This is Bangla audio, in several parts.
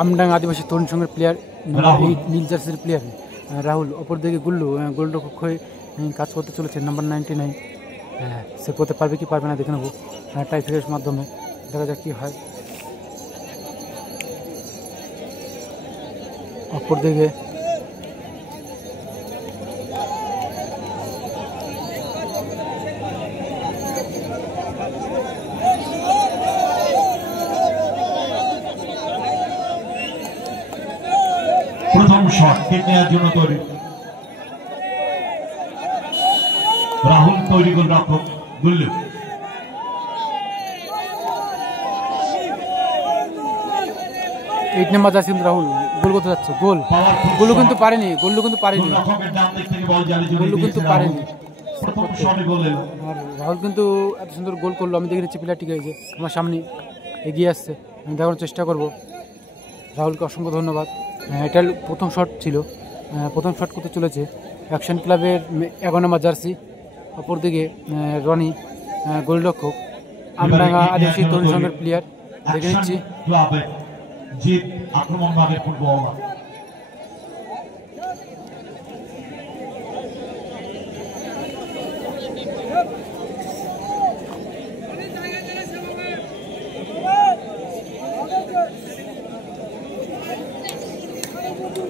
আমডাঙ্গা আদিবাসী তরুণ সংঘের প্লেয়ার নীল জার্সির প্লেয়ার রাহুল, অপরদিকে গুল্লু গোলরক্ষক হয়ে কাজ করতে চলেছে নাম্বার 99। সে করতে পারবে কি পারবে না দেখে নেবো টাইফিকের মাধ্যমে, দেখা যাক কি হয়। অপরদিকে প্রথম শট কিক নেওয়ার জন্য তৈরি রাহুল, তৈরি গোলরক্ষক গুল্লু। 8 নম্বর জার্সি কিন্তু রাহুল গোল করতে যাচ্ছে, গোল গুল্লু কিন্তু পারেনি, গুল্লু কিন্তু পারেনি, আর রাহুল কিন্তু এত সুন্দর গোল করলো। আমি দেখে নিচ্ছি প্লেয়ারটিকে, এই যে আমার সামনে এগিয়ে আসছে, আমি দেখানোর চেষ্টা করব। রাহুলকে অসংখ্য ধন্যবাদ। এটা প্রথম শট ছিল, প্রথম শট করতে চলেছে অ্যাকশন ক্লাবের 11 নম্বর জার্সি। অপরদিকে রনি গোলরক্ষক, আমডাঙ্গা আদিবাসী তরুণ সংঘের প্লেয়ার, দেখে নিচ্ছি। জিত আক্রমণ ভাগের ফুটবলার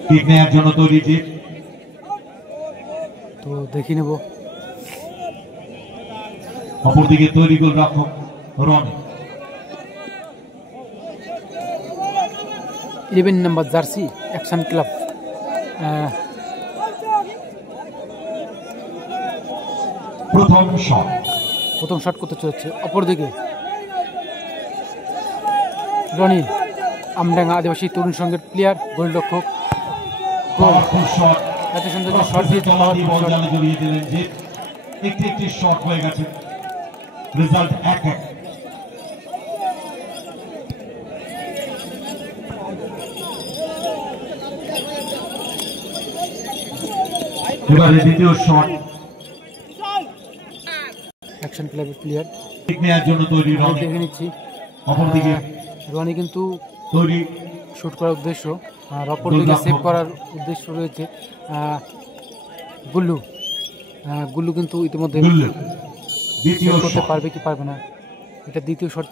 কিক নেওয়ার জন্য তৈরি জিত। তো দেখি নেব। অপরদিকে তৈরি গোলরক্ষক রনি, 11 নম্বর জার্সি অ্যাকশন ক্লাব। প্রথম শট করতে চলেছে। অপরদিকে রনি, আমডাঙ্গা আদিবাসী তরুণ সংঘের প্লেয়ার, গোলরক্ষক, গোল। এত সুন্দর শট দিয়েছে, একটি শট হয়ে গেছে, রেজাল্ট 1-1। এবারে দ্বিতীয় শট অ্যাকশন ক্লাবের প্লেয়ার, কিক নেওয়ার জন্য তৈরি রনি, দেখে নিচ্ছি। অপরদিকে রনি কিন্তু তৈরি শুট করার উদ্দেশ্য, আর অপরদিকে সেভ করার উদ্দেশ্য রয়েছে গুল্লু। গুল্লু কিন্তু ইতিমধ্যে দ্বিতীয় করতে পারবে কি পারবে না, এটা দ্বিতীয় শট,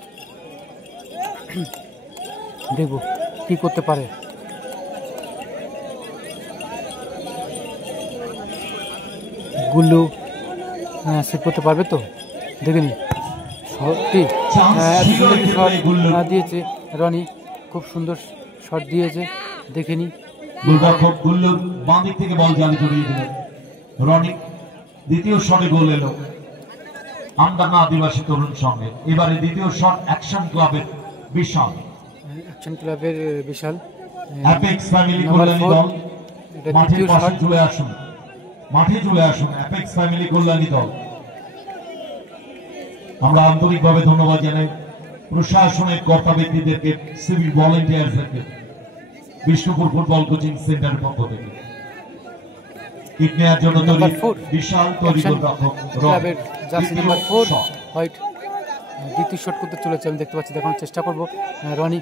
দেখব কি করতে পারে। গুল্লু সেভ করতে পারবে তো, দেখে নি। শটটি শট দিয়েছে রনি, খুব সুন্দর শট দিয়েছে, দেখে নি। গোলরক্ষক গুল্লুর বাঁ দিক থেকে বল জালে জড়িয়ে দিলেন রনি। দ্বিতীয় শটে গোল এলো আমডাঙ্গা আদিবাসী তরুণ সংঘে। এবারে দ্বিতীয় শট অ্যাকশন ক্লাবের বিশাল, অ্যাকশন ক্লাবের বিশাল অ্যাপেক্স ফ্যামিলি কল্যাণী দল। মাঠের পাশে চলে আসুন, মাঠে চলে আসুন অ্যাপেক্স ফ্যামিলি কল্যাণী দল। আমরা আন্তরিকভাবে ধন্যবাদ জানাই প্রশাসনের কর্তা ব্যক্তিদেরকে, সিভিল ভলেন্টিয়ারদেরকে, বিষ্ণুপুর ফুটবল কোচিং সেন্টারের পক্ষ থেকে। কিক নেওয়ার জন্য তৈরি বিশাল, তৈরি গোলরক্ষক ক্লাবের জার্সি নাম্বার 4 হোয়াইট, দ্বিতীয় শট করতে চলেছে, আমি দেখতে পাচ্ছি, দেখানোর চেষ্টা করব। রনি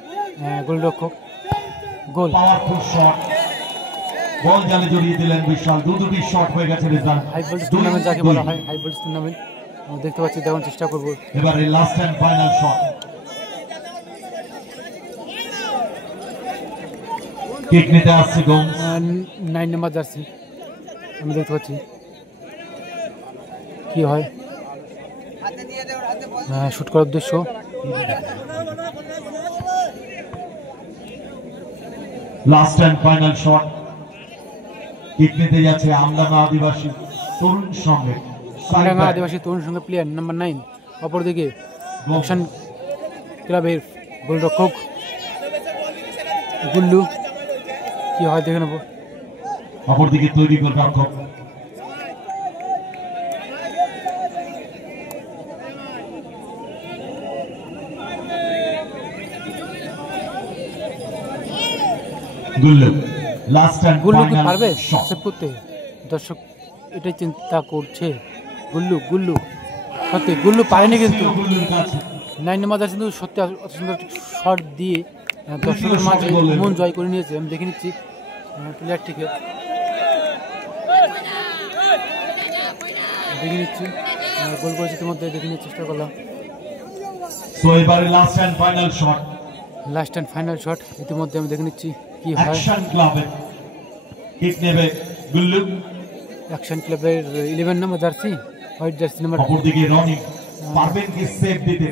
গোলরক্ষক, গোল। পাওয়ারফুল শট, বল জালে জড়িয়ে দিলেন বিশাল। দুটি শট হয়ে গেছে, রেজাল্ট হাই ভোল্টেজ টুর্নামেন্ট যাকে বলা হয়, হাই ভোল্টেজ টুর্নামেন্ট, আমি দেখতে পাচ্ছি, দেখানোর চেষ্টা করব। এবারে last end final shot, kick নিতে আসছে গোমস, 9 নম্বর জার্সি, আমি দেখতে পাচ্ছি কি হয়। শুট করার উদ্দেশ্য, last end final shot, kick নিতে যাচ্ছে আমডাঙ্গা আদিবাসী তরুণ সংঘে। আমডাঙ্গা আদিবাসী তরুণ সংঘের প্লেয়ার নাম্বার 9। অপরদিকে অ্যাকশন ক্লাবের গোলরক্ষক গুল্লু, কি হয় দেখে নেব। অপরদিকে তৈরি গোলরক্ষক গুল্লু। লাস্ট এন্ড গুল্লু কি ফাইনাল পারবে শট সেভ করতে? দর্শক এটাই চিন্তা করছে। গুল্লু সত্যি গুল্লু পারেনি, কিন্তু 9 নম্বর জার্সি কিন্তু সত্যি অত সুন্দর শট দিয়ে দর্শকের মাঝে মন জয় করে নিয়েছে। আমি দেখে নিচ্ছি প্লেয়ারটিকে, দেখে নিচ্ছি গোল করেছে ইতিমধ্যে, দেখে নিয়ে চেষ্টা করলাম। লাস্ট অ্যান্ড ফাইনাল শট ইতিমধ্যে আমি দেখে নিচ্ছি কি হয়। অ্যাকশন ক্লাবের 11 নম্বর জার্সি, হোয়াইট জার্সি নাম্বার। অপরদিকে রনি পারবেন কি সেভ দিতে?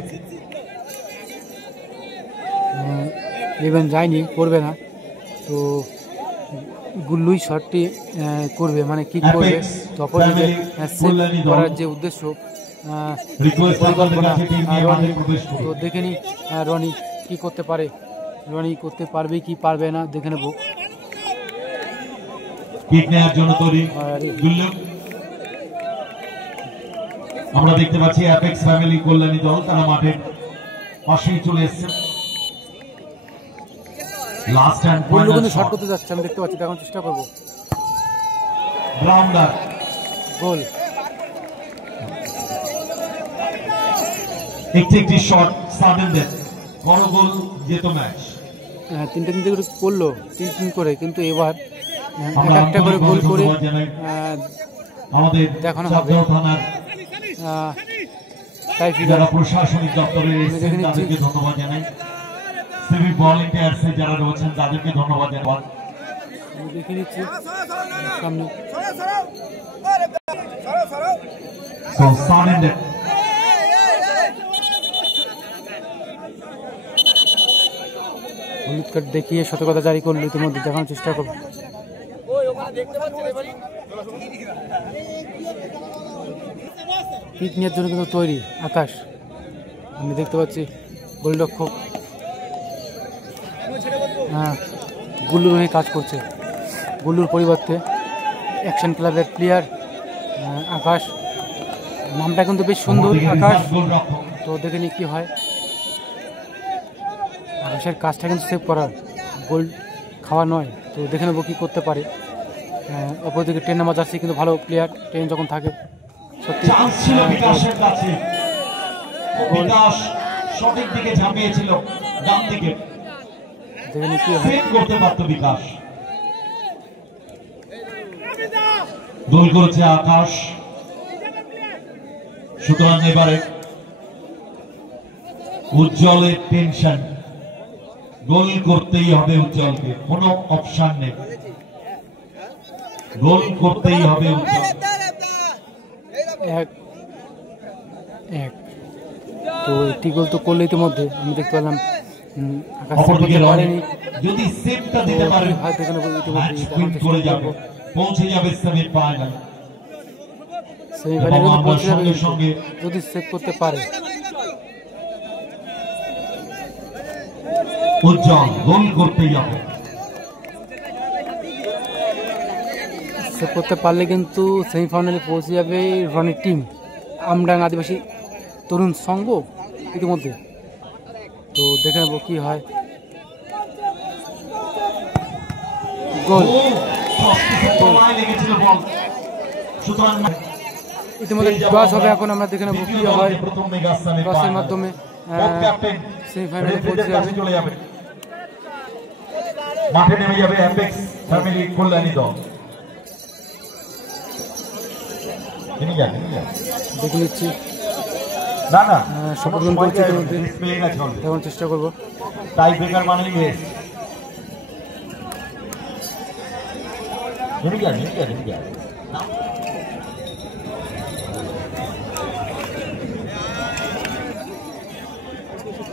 11 যায়নি, করবে না, তো গুল্লুই শটটি করবে, মানে কিক করবে। তো অপরদিকে সেভ করার যে উদ্দেশ্য পরিকল্পনা রনি, তো দেখে নি রনি কি করতে পারে, রনি করতে পারবে কি পারবে না দেখে নেব। কিক নেওয়ার জন্য তৈরি গুল্লু। আমরা দেখতে পাচ্ছি অ্যাপেক্স ফ্যামিলি কল্যাণী দল, তারা মাঠের পাশেই চলে এসেছে। লাস্ট অ্যান্ড ফাইনাল শট করতে যাচ্ছে, আমি দেখতে পাচ্ছি, দেখার চেষ্টা করব। গ্রাউন্ডার গোল, একটি শট সাডেন ডেথ, বড় গোল যেত ম্যাচ। 3-3 করে করলো, 3-3 করে, কিন্তু এবার একটা করে গোল করে আমাদের দেখানো হবে। থানার যারা প্রশাসনিক দপ্তরের এসেছেন তাদেরকে ধন্যবাদ জানাই, সিভিক ভলান্টিয়ার্স যারা রয়েছেন তাদেরকে ধন্যবাদ জানাই। দেখে নিচ্ছি সামনে হলুদ কার্ড দেখিয়ে সতর্কতা জারি করলো, ইতিমধ্যে দেখানোর চেষ্টা করবো। পিক নেওয়ার জন্য কিন্তু তৈরি আকাশ, আমি দেখতে পাচ্ছি গোলরক্ষক গুল্লুর হয়ে কাজ করছে। গুল্লুর পরিবর্তে অ্যাকশন ক্লাবের প্লেয়ার আকাশ, নামটা কিন্তু বেশ সুন্দর আকাশ। তো দেখে নি কি হয়। আকাশের কাজটা কিন্তু সেভ করার, গোল খাওয়া নয়। তো দেখে নেবো কী করতে পারে। অপরদিকে 10 নম্বর জার্সি কিন্তু ভালো প্লেয়ার, 10 যখন থাকে সত্যি সঠিক দিকে ঝাঁপিয়েছিল, ডান দিকে দেখে নি কি হয়। করতে পারত বিকাশ, গোল করেছে আকাশ। সুতরাং এবারে উজ্জ্বলের টেনশন, গোল করতেই হবে উজ্জ্বলকে, কোনো অপশন নেই, গোল করতেই হবে উজ্জ্বল। 1-1 তো একটি গোল তো করলে ইতিমধ্যে আমি দেখতে পেলাম আকাশ যদি সেভটা দিতে পারে করে যাবে, পৌঁছে যাবে সেমিফাইনাল। পৌঁছে যাবে যদি সেভ করতে পারে। উজ্জ্বল গোল করতেই হবে, সেভ করতে পারলে কিন্তু সেমিফাইনালে পৌঁছে যাবে রনির টিম, আমডাং আদিবাসী তরুণ সংঘ ইতিমধ্যে। তো দেখে নেবো কি হয়। গোল ইতিমধ্যে টস হবে, এখন আমরা দেখে নেবো কি হয়। টসের মাধ্যমে সেমিফাইনালে পৌঁছে যাবে, মাঠে নেমে যাবে অ্যাপেক্স ফ্যামিলি কল্যাণী দল। দেখে নিচ্ছি না না শপথ গ্রহণ করছি, তখন চেষ্টা করবো। টাই ব্রেকার মানেই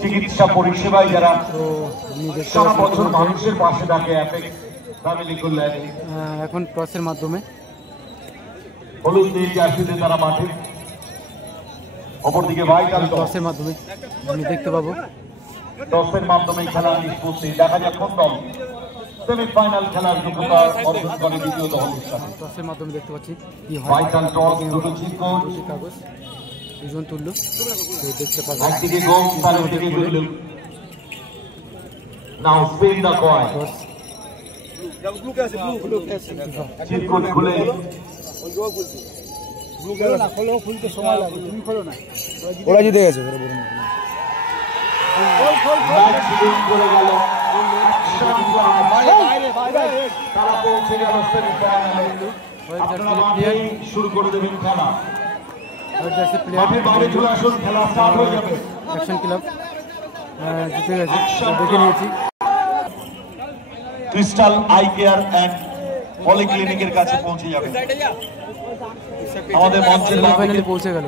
চিকিৎসা পরিষেবায় যারা সারা বছর মানুষের পাশে থাকে অ্যাপেক্স ফ্যামিলি কল্যাণী, এখন টসের মাধ্যমে হলুদ নীল জার্সিতে তারা মাঠে। অপরদিকে ভাইটাল টসের মাধ্যমে আমি দেখতে পাবো, টসের মাধ্যমে খেলা নিষ্পত্তি। দেখা যাক কোন দল সেমিফাইনাল খেলার যোগ্যতা অর্জন করে দ্বিতীয় দল হিসাবে। টসের মাধ্যমে দেখতে পাচ্ছি কি হয়। ভাইটাল টস দুটো কাগজ দুজন তুললো, দেখতে পাবো একদিকে গোল তারদিকে গুল্লু। নাও স্পিন দা কয়েন, চিরকুট খুলে ওরা জিতে গেছে। ম্যাচ উইন করে গেল অ্যাকশন ক্লাব। তারা পৌঁছে গেল সেমিফাইনালে। আপনারা মাঠেই শুরু করে দেবেন খেলা। মাঠের বাইরে চলে আসুন, খেলা স্টার্ট হয়ে যাবে। অ্যাকশন ক্লাব জিতে গেছে, দেখে নিয়েছি। ক্রিস্টাল আই কেয়ার অ্যান্ড পলিক্লিনিকের কাছে পৌঁছে যাবে। আমাদের মঞ্চের সেমিফাইনালে পৌঁছে গেল।